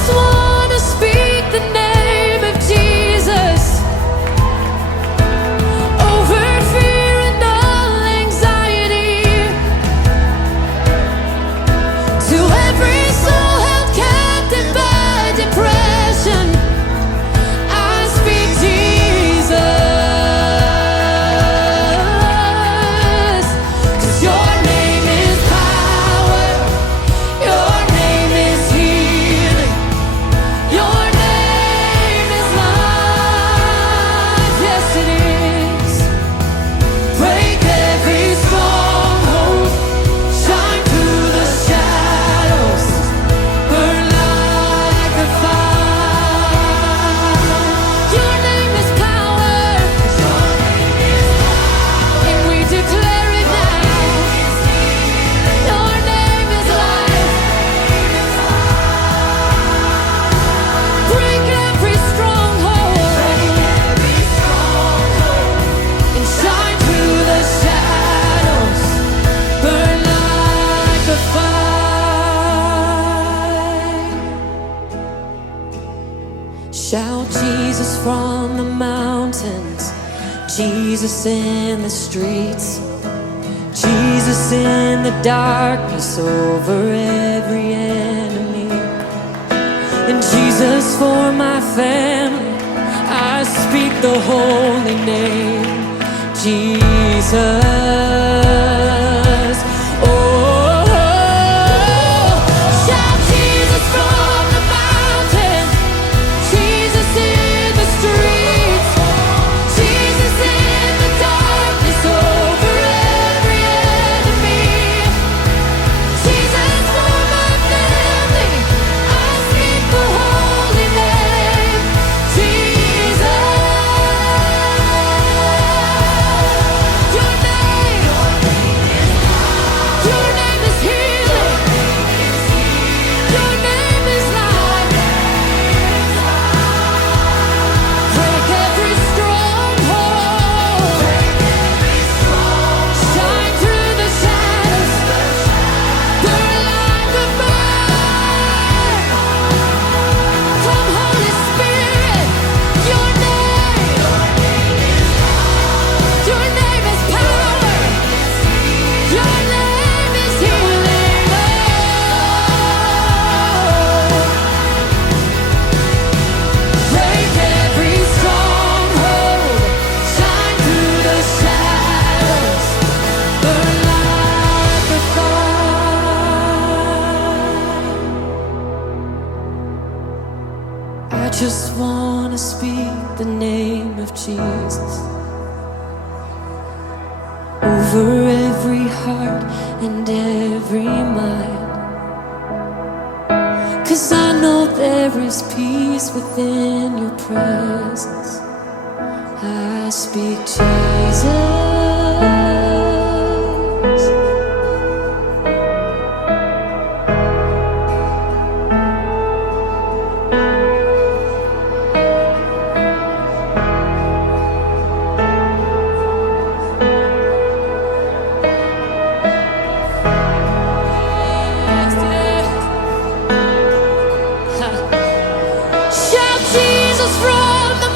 just want to speak the name of Jesus over fear and all anxiety. To every soul held captive by depression, I speak Jesus. 'Cause your name is power, your name is healing, your name is life. Yes, it is. Break every stronghold, shine through the shadows, burn like a fire. Your name is power, and we declare it now. Your name is life. Break every stronghold and shine through the shadows, burn like a fire. Shout Jesus from the mountains, Jesus in the streets, Jesus in the darkness over every enemy. And Jesus for my family, I speak the holy name, Jesus. Oh, shout Jesus from the mountain, Jesus in the streets, Jesus in the darkness over every enemy. Jesus for my family, I speak the holy name, Jesus. Your name is healing, your name is life. Break every stronghold, shine through the shadows, burn like a fire. Come, Holy Spirit, your name is power, your name is healing. Break every stronghold, shine through the shadows, burn like a fire. I just wanna speak the name of Jesus over every heart and every mind. 'Cause I know there is peace within your presence. I speak Jesus. Shout Jesus from the